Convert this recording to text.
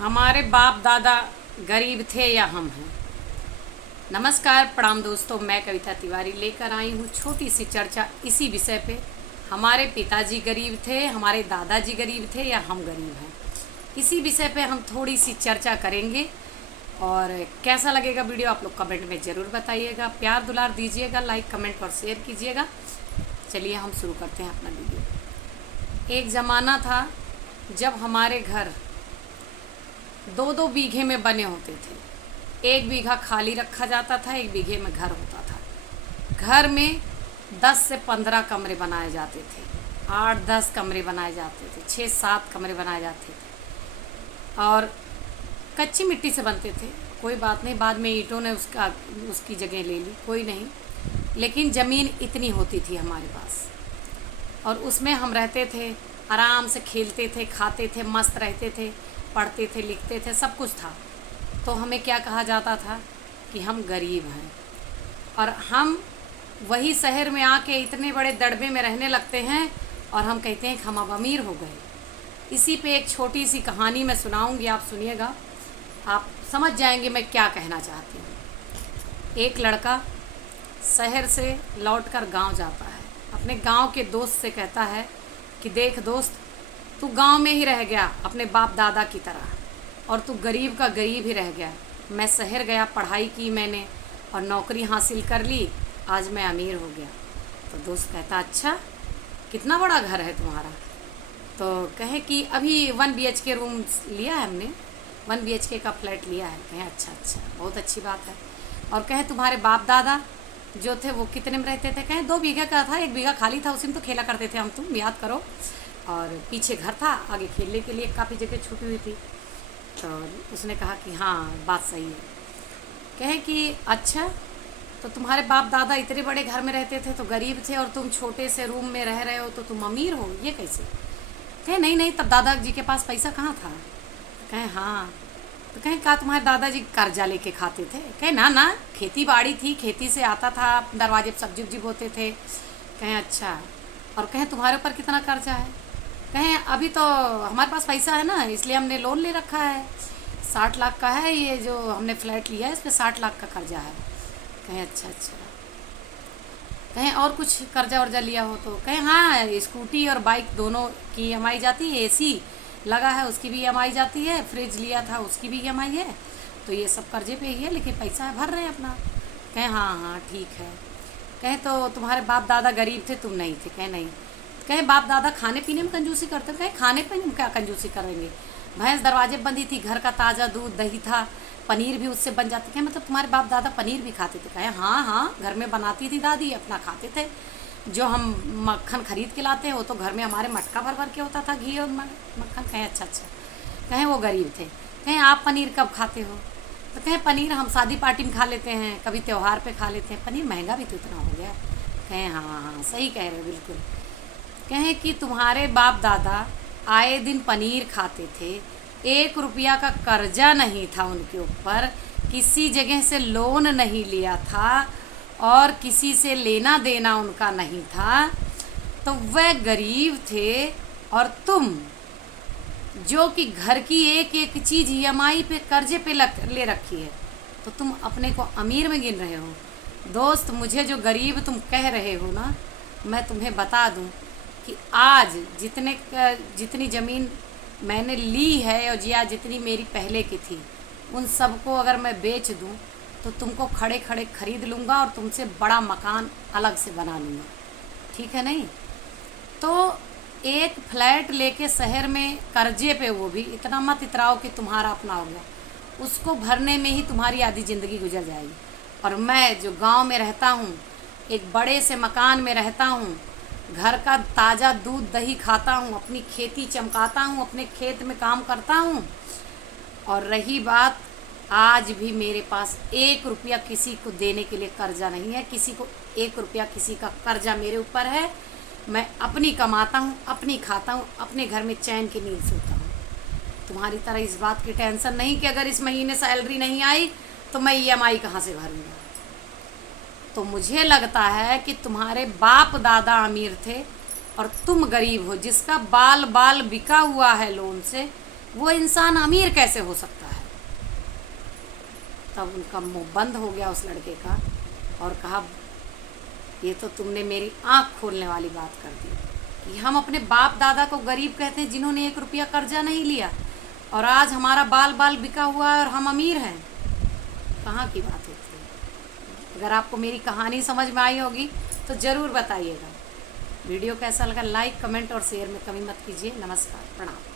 हमारे बाप दादा गरीब थे या हम हैं। नमस्कार प्रणाम दोस्तों, मैं कविता तिवारी लेकर आई हूँ छोटी सी चर्चा इसी विषय पे। हमारे पिताजी गरीब थे, हमारे दादाजी गरीब थे या हम गरीब हैं, इसी विषय पे हम थोड़ी सी चर्चा करेंगे। और कैसा लगेगा वीडियो आप लोग कमेंट में ज़रूर बताइएगा, प्यार दुलार दीजिएगा, लाइक कमेंट और शेयर कीजिएगा। चलिए हम शुरू करते हैं अपना वीडियो। एक ज़माना था जब हमारे घर 2-2 बीघे में बने होते थे। 1 बीघा खाली रखा जाता था, 1 बीघे में घर होता था। घर में 10 से 15 कमरे बनाए जाते थे, 8-10 कमरे बनाए जाते थे, 6-7 कमरे बनाए जाते थे और कच्ची मिट्टी से बनते थे। कोई बात नहीं, बाद में ईंटों ने उसकी जगह ले ली, कोई नहीं, लेकिन ज़मीन इतनी होती थी हमारे पास और उसमें हम रहते थे, आराम से खेलते थे, खाते थे, मस्त रहते थे, पढ़ते थे, लिखते थे, सब कुछ था। तो हमें क्या कहा जाता था कि हम गरीब हैं। और हम वही शहर में आके इतने बड़े दड़बे में रहने लगते हैं और हम कहते हैं कि हम अब अमीर हो गए। इसी पे एक छोटी सी कहानी मैं सुनाऊंगी, आप सुनिएगा, आप समझ जाएंगे मैं क्या कहना चाहती हूँ। एक लड़का शहर से लौटकर गांव जाता है, अपने गांव के दोस्त से कहता है कि देख दोस्त, तू गांव में ही रह गया अपने बाप दादा की तरह और तू गरीब का गरीब ही रह गया। मैं शहर गया, पढ़ाई की मैंने और नौकरी हासिल कर ली, आज मैं अमीर हो गया। तो दोस्त कहता अच्छा, कितना बड़ा घर है तुम्हारा? तो कहे कि अभी 1 BHK रूम लिया है हमने, 1 BHK का फ्लैट लिया है। कहें अच्छा अच्छा, बहुत अच्छी बात है। और कहे तुम्हारे बाप दादा जो थे वो कितने में रहते थे? कहें 2 बीघा का था, 1 बीघा खाली था, उसी में तो खेला करते थे हम, तुम याद करो। और पीछे घर था, आगे खेलने के लिए काफ़ी जगह छूटी हुई थी। तो उसने कहा कि हाँ बात सही है। कहे कि अच्छा, तो तुम्हारे बाप दादा इतने बड़े घर में रहते थे तो गरीब थे और तुम छोटे से रूम में रह रहे हो तो तुम अमीर हो, ये कैसे? कहे नहीं नहीं, तब दादाजी के पास पैसा कहाँ था? कहें हाँ। तो कहें कहा तुम्हारे दादाजी कर्जा लेके खाते थे? कहे ना ना, खेती बाड़ी थी, खेती से आता था, दरवाजे पर सब्जी उब्जी बोते थे। कहें अच्छा। और कहें तुम्हारे ऊपर कितना कर्जा है? कहें अभी तो हमारे पास पैसा है ना, इसलिए हमने लोन ले रखा है, 60 लाख का है, ये जो हमने फ्लैट लिया है इस पर 60 लाख का कर्जा है। कहें अच्छा अच्छा। कहें और कुछ कर्जा वर्जा लिया हो? तो कहें हाँ, स्कूटी और बाइक दोनों की EMI जाती है, AC लगा है उसकी भी EMI जाती है, फ्रिज लिया था उसकी भी EMI है, तो ये सब कर्जे पे ही है, लेकिन पैसा है, भर रहे हैं अपना। कहें हाँ हाँ ठीक है। कहें तो तुम्हारे बाप दादा गरीब थे, तुम नहीं थे? कहें नहीं। कहें बाप दादा खाने पीने में कंजूसी करते? कहें खाने पीने में क्या कंजूसी करेंगे, भैंस दरवाजे बंदी थी, घर का ताज़ा दूध दही था, पनीर भी उससे बन जाती। कहें मतलब तुम्हारे बाप दादा पनीर भी खाते थे? कहें हाँ हाँ, घर में बनाती थी दादी, अपना खाते थे। जो हम मक्खन खरीद के लाते हैं वो तो घर में हमारे मटका भर भर के होता था, घी और मक्खन। कहें अच्छा अच्छा। कहें वो गरीब थे। कहें आप पनीर कब खाते हो? तो कहें पनीर हम शादी पार्टी में खा लेते हैं, कभी त्यौहार पे खा लेते हैं, पनीर महंगा भी तो इतना हो गया। कहें हाँ हाँ सही कह रहे हो बिल्कुल। कहें कि तुम्हारे बाप दादा आए दिन पनीर खाते थे, 1 रुपया का कर्जा नहीं था उनके ऊपर, किसी जगह से लोन नहीं लिया था और किसी से लेना देना उनका नहीं था, तो वह गरीब थे। और तुम जो कि घर की एक एक चीज़ EMI पे कर्जे पे ले रखी है, तो तुम अपने को अमीर में गिन रहे हो। दोस्त, मुझे जो गरीब तुम कह रहे हो ना, मैं तुम्हें बता दूं कि आज जितनी ज़मीन मैंने ली है और या जितनी मेरी पहले की थी, उन सबको अगर मैं बेच दूं तो तुमको खड़े खड़े खरीद लूँगा और तुमसे बड़ा मकान अलग से बना लूँगा, ठीक है नहीं? तो एक फ्लैट लेके शहर में कर्जे पे, वो भी इतना मत इतराओ कि तुम्हारा अपना हो गया, उसको भरने में ही तुम्हारी आधी ज़िंदगी गुजर जाएगी। और मैं जो गांव में रहता हूँ, एक बड़े से मकान में रहता हूँ, घर का ताज़ा दूध दही खाता हूँ, अपनी खेती चमकाता हूँ, अपने खेत में काम करता हूँ। और रही बात, आज भी मेरे पास 1 रुपया किसी को देने के लिए कर्जा नहीं है, किसी को 1 रुपया किसी का कर्जा मेरे ऊपर है। मैं अपनी कमाता हूँ, अपनी खाता हूँ, अपने घर में चैन की नींद सोता हूँ। तुम्हारी तरह इस बात की टेंशन नहीं कि अगर इस महीने सैलरी नहीं आई तो मैं EMI कहाँ से भरूँगा। तो मुझे लगता है कि तुम्हारे बाप दादा अमीर थे और तुम गरीब हो, जिसका बाल बाल बिका हुआ है लोन से, वो इंसान अमीर कैसे हो सकता है। तब उनका मुंह बंद हो गया उस लड़के का और कहा, ये तो तुमने मेरी आँख खोलने वाली बात कर दी कि हम अपने बाप दादा को गरीब कहते हैं जिन्होंने 1 रुपया कर्जा नहीं लिया, और आज हमारा बाल बाल बिका हुआ है और हम अमीर हैं। कहाँ की बात होती है। अगर आपको मेरी कहानी समझ में आई होगी तो ज़रूर बताइएगा। वीडियो कैसा लगा लाइक कमेंट और शेयर में कमी मत कीजिए। नमस्कार, प्रणाम।